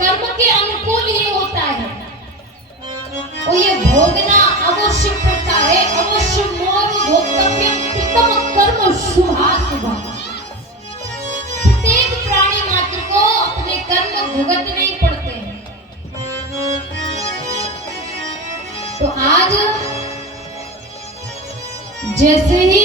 कर्म के अनुकूल ये होता है और ये भोगना अवश्य पड़ता है। अवश्य मोर भोक्तव्य कृतम कर्म शुभाशुभ। प्रत्येक प्राणी मात्र को अपने कर्म भुगतने ही पड़ते हैं। तो आज जैसे ही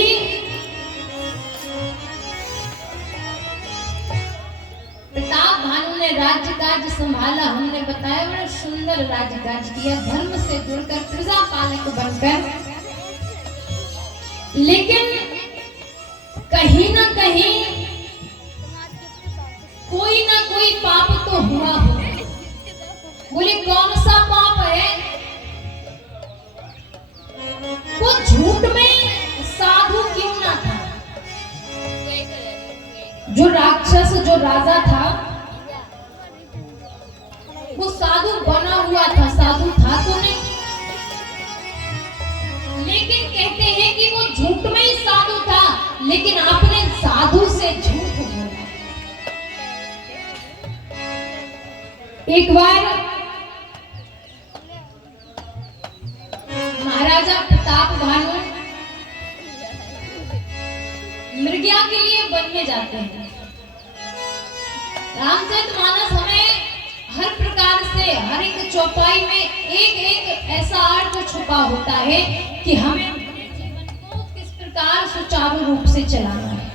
प्रताप भानु ने राज्य काज संभाला, हमने बताया बड़ा सुंदर राज्य काज किया, धर्म से जुड़कर प्रजा पालक बनकर। लेकिन कहीं ना कहीं कोई ना कोई पाप तो हुआ हो। बोले कौन सा पाप है? वो झूठ में साधु क्यों ना था? जो राक्षस, जो राजा था, वो साधु बना हुआ था, साधु था तो नहीं। लेकिन कहते हैं कि वो झूठ में ही साधु था, लेकिन आपने साधु से झूठ बोला। एक बार महाराजा प्रताप भानु मृगया के लिए वन में जाते हैं। रामचरितमानस हमें हर प्रकार से, हर एक चौपाई में एक एक ऐसा अर्थ छुपा होता है कि हमें अपने जीवन को किस प्रकार सुचारू रूप से चलाना है।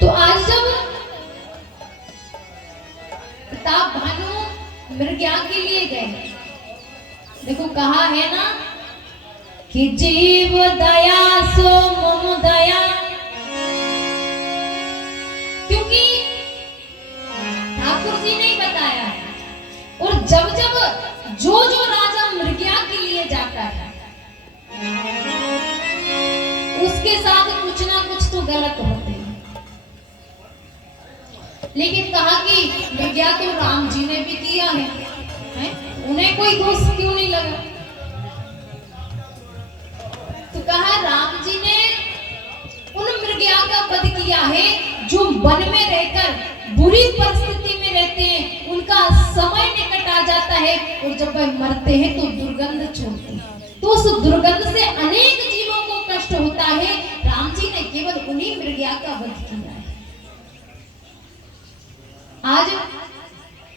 तो आज जब प्रताप भानु मृगया के लिए गए, देखो कहा है ना कि जीव दया सो मम दया, क्योंकि ठाकुर जी ने बताया है। और जब जब जो राजा मृगया के लिए जाता है उसके साथ कुछ ना कुछ तो गलत होते हैं। लेकिन कहा कि मृगया तो राम जी ने भी किया है, उन्हें कोई दोष क्यों नहीं लगा? तो कहा राम जी ने उन मृगया का वध किया है जो वन में रहकर बुरी परिस्थिति में रहते हैं, उनका समय निकट आ जाता है और जब वह मरते हैं तो दुर्गंध छोड़ते हैं। तो उस दुर्गंध से अनेक जीवों को कष्ट होता है। राम जी ने केवल उन्हीं मृगया का वध किया है। आज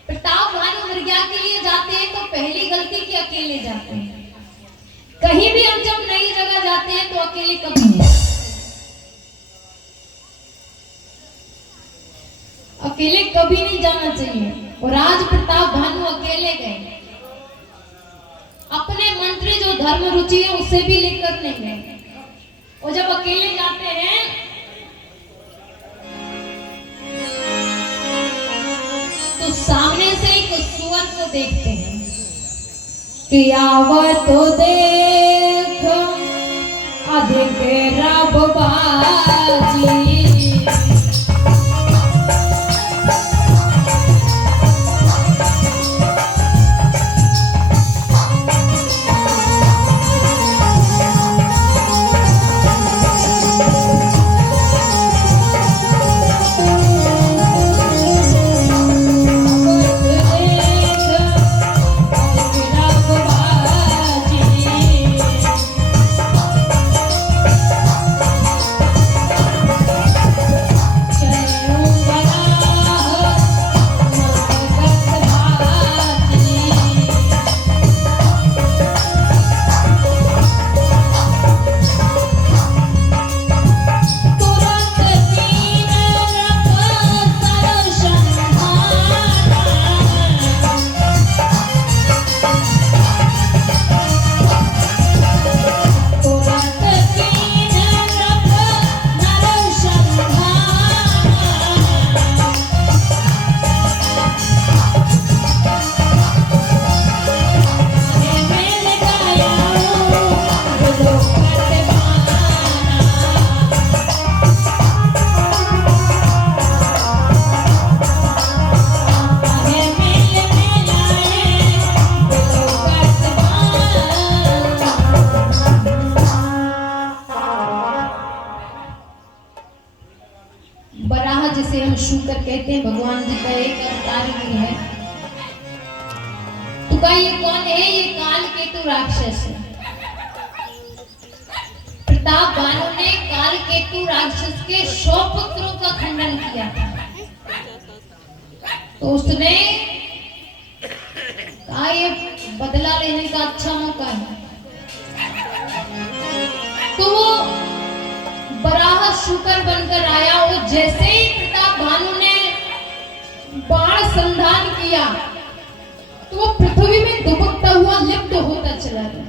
प्रताप भानु मृगया के लिए जाते हैं तो पहली गलती कि अकेले जाते हैं। कहीं भी हम जब नई जगह जाते हैं तो अकेले कभी नहीं, अकेले कभी नहीं जाना चाहिए। और आज प्रताप भानु अकेले गए, अपने मंत्री जो धर्म रुचि है उसे भी लेकर नहीं गए। और जब अकेले जाते हैं तो सामने से एक सुअर को देखते हैं कि आवत तो देख अधिक रब बाजी। अवतार भी है। तो का ये कौन है? ये काल केतु राक्षस है। प्रताप भानु ने काल केतु राक्षस के 100 पुत्रों का खंडन किया था। तो उसने कहा ये बदला लेने का अच्छा मौका है। तो वो बराह शुकर बनकर आया और जैसे ही प्रताप भानु ने बाण संधान किया तो वो पृथ्वी में दुबकता हुआ लिप्त होता चला गया।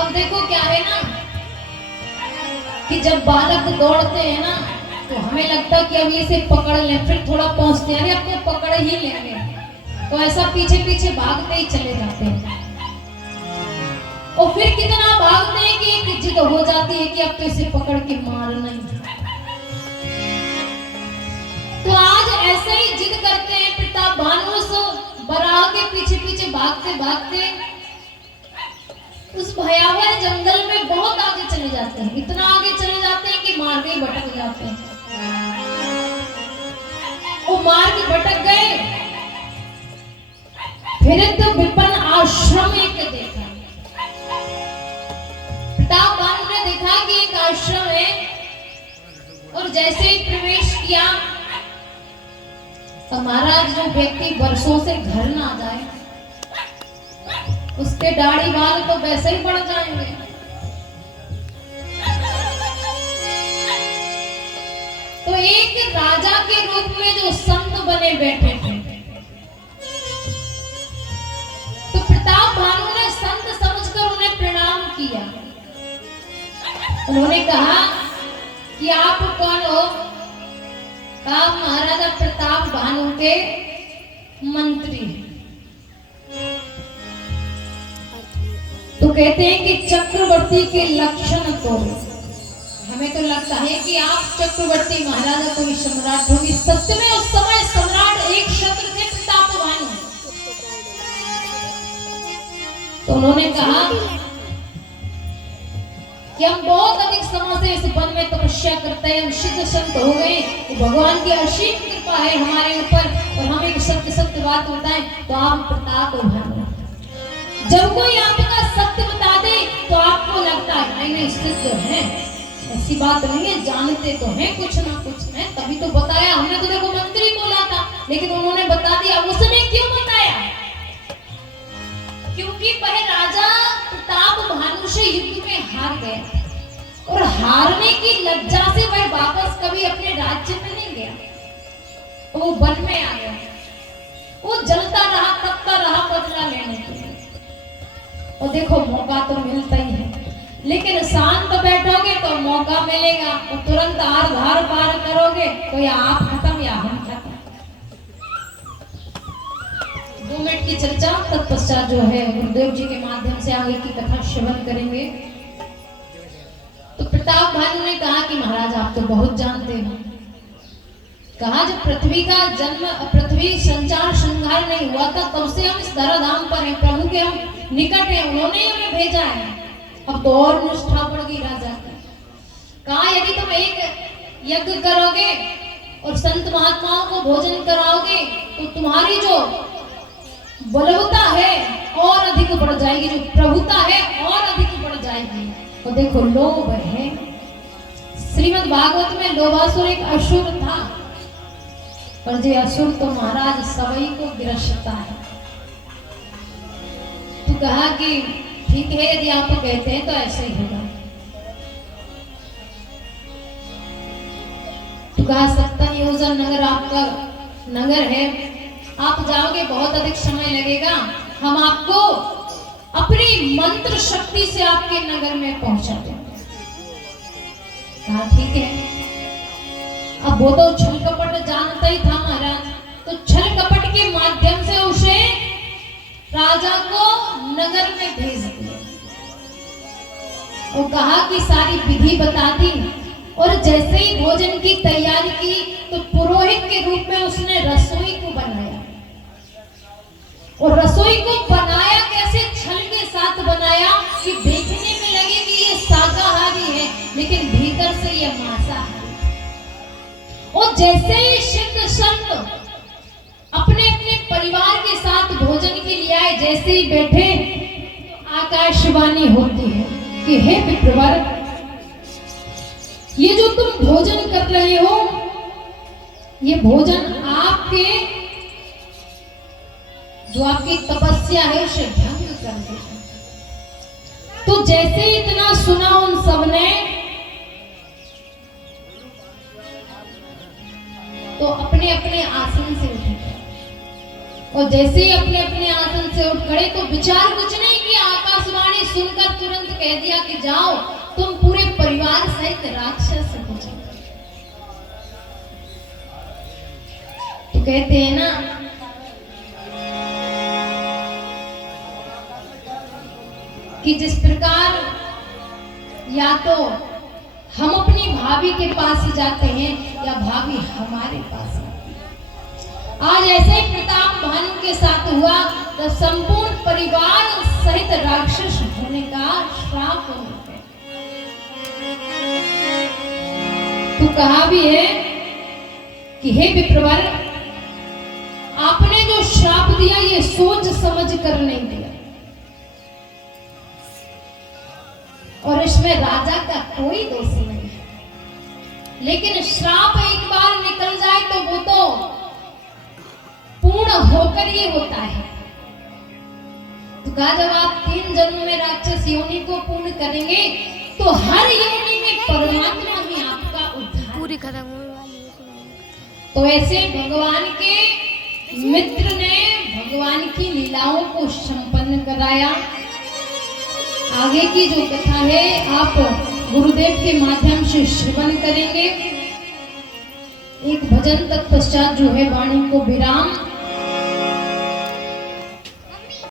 अब देखो क्या है ना कि जब बालक दौड़ते हैं ना तो हमें लगता है कि अब इसे पकड़ लें, फिर थोड़ा पहुंचते हैं, अरे अब तो पकड़ ही लेंगे, तो ऐसा पीछे पीछे भागते ही चले जाते हैं। और फिर कितना भागते हैं कि एक जिद हो जाती है कि अब तो इसे पकड़ के मारना ही। तो आज ऐसे ही जिद करते हैं प्रताप भानु से बराह के पीछे पीछे भागते भागते उस भयावह जंगल में बहुत आगे चले जाते हैं। इतना आगे चले जाते हैं कि मार्ग ही भटक जाते हैं। वो मार्ग भटक गए, फिर तो विपन्न आश्रम एक देखा। प्रताप भानु ने देखा कि एक आश्रम है और जैसे ही प्रवेश किया तो महाराज जो व्यक्ति वर्षों से घर ना जाए उसके दाढ़ी बाल तो वैसे ही बढ़ जाएंगे। तो एक राजा के रूप में जो संत बने बैठे थे, तो प्रताप भानु ने संत समझकर उन्हें प्रणाम किया। उन्होंने कहा कि आप कौन हो? कहा महाराजा प्रताप भानु के मंत्री। तो कहते हैं कि चक्रवर्ती के लक्षण तो हमें तो लगता है कि आप चक्रवर्ती महाराजा कोई सम्राट होंगे। सत्य में उस समय सम्राट एक शत्रु थे प्रताप भानु। तो उन्होंने कहा कि हम बहुत अधिक समय से इस वन में तपस्या करते हैं, हम सिद्ध संत हो गए, तो भगवान की असीम कृपा है हमारे ऊपर और हम एक सत्य सत्य बात बताएं तो आप प्रताप भानु। जब कोई आपका सत्य बता दे तो आपको लगता है नहीं सिद्ध है, ऐसी बात नहीं है, जानते तो हैं कुछ ना कुछ है, तभी तो बताया। हमने तो देखो मंत्री बोला था लेकिन उन्होंने बता दिया। उसने क्यों बताया? क्योंकि वह राजा प्रताप भानु से युद्ध में हार गया और हारने की लज्जा से वह वापस कभी अपने राज्य में नहीं गया, वो वन में आ गया। वो जलता रहा, तपता रहा बदला लेने के लिए। और देखो मौका तो मिलता ही है, लेकिन शांत बैठोगे तो मौका मिलेगा, और तुरंत आर धार पार करोगे तो या आप खत्म या हम खत्म। 2 मिनट की चर्चा, तत्पश्चात जो है गुरुदेव जी के माध्यम से आगे की कथा श्रवण करेंगे। तो प्रताप भानु ने कहा कि महाराज आप तो बहुत जानते हैं। कहा जब पृथ्वी का जन्म, पृथ्वी संचार श्रृंगार नहीं हुआ था तब से हम इस धराधाम पर हैं, प्रभु के हम निकट हैं, उन्होंने ही हमें भेजा है। अब तो और निष्ठा बढ़ गई राजा की। कहा यदि तुम एक यज्ञ करोगे और संत महात्माओं को भोजन कराओगे तो तुम्हारी जो बलवता है और अधिक बढ़ जाएगी, जो प्रभुता है और अधिक बढ़ जाएगी। और देखो लोभ है, श्रीमद् भागवत में लोभासुर एक असुर था, पर जे असुर तो महाराज सभी को ग्रसता है। तो कहा कि ठीक है यदि आप तो कहते हैं तो ऐसे ही होगा। तो कहा 70 योजन नगर आपका नगर है, आप जाओगे बहुत अधिक समय लगेगा, हम आपको अपनी मंत्र शक्ति से आपके नगर में पहुंचा देंगे। कहा ठीक है। अब वो तो छल कपट जानता ही था महाराज, तो छल कपट के माध्यम से उसे राजा को नगर में भेज दिया और कहा कि सारी विधि बता दी। और जैसे ही भोजन की तैयारी की तो पुरोहित के रूप में उसने रसोई को बनाया। और रसोई को बनाया कैसे? छल के साथ बनाया कि देखने में लगे कि ये शाकाहारी है लेकिन भीतर से ये मांसाहारी। और जैसे ही सिद्ध संत अपने अपने परिवार के साथ भोजन के लिए आए। जैसे ही बैठे तो आकाशवाणी होती है कि हे विप्रवर, ये जो तुम भोजन कर रहे हो, ये भोजन आपके जो आपकी तपस्या है उसे भंग कर देगा। तो जैसे ही इतना सुना उन सबने, तो अपने अपने आसन से उठे। और जैसे ही अपने अपने आसन से उठ खड़े तो विचार कुछ नहीं कि आकाशवाणी सुनकर तुरंत कह दिया कि जाओ तुम पूरे परिवार सहित राक्षस हो जाओ। तो कहते हैं ना, कि जिस प्रकार या तो हम अपनी भाभी के पास जाते हैं या भाभी हमारे पास आती है। आज ऐसे ही प्रताप भानु के साथ हुआ, तो संपूर्ण परिवार सहित राक्षस होने का श्राप हो गया। तो कहा भी है कि हे विप्रवर, आपने जो श्राप दिया ये सोच समझ कर नहीं दिया, और इसमें राजा का कोई दोष नहीं है। लेकिन श्राप एक बार निकल जाए तो वो तो पूर्ण होकर ही होता है। तो कहा जब आप 3 जन्म में राक्षस योनि को पूर्ण करेंगे तो हर योनि में परमात्मा ही आपका उद्धार पूरी खत्म होने वाली है। तो ऐसे भगवान के मित्र ने भगवान की लीलाओं को संपन्न कराया। आगे की जो कथा है आप गुरुदेव के माध्यम से श्रवण करेंगे। एक भजन तत्पश्चात जो है वाणी को विराम।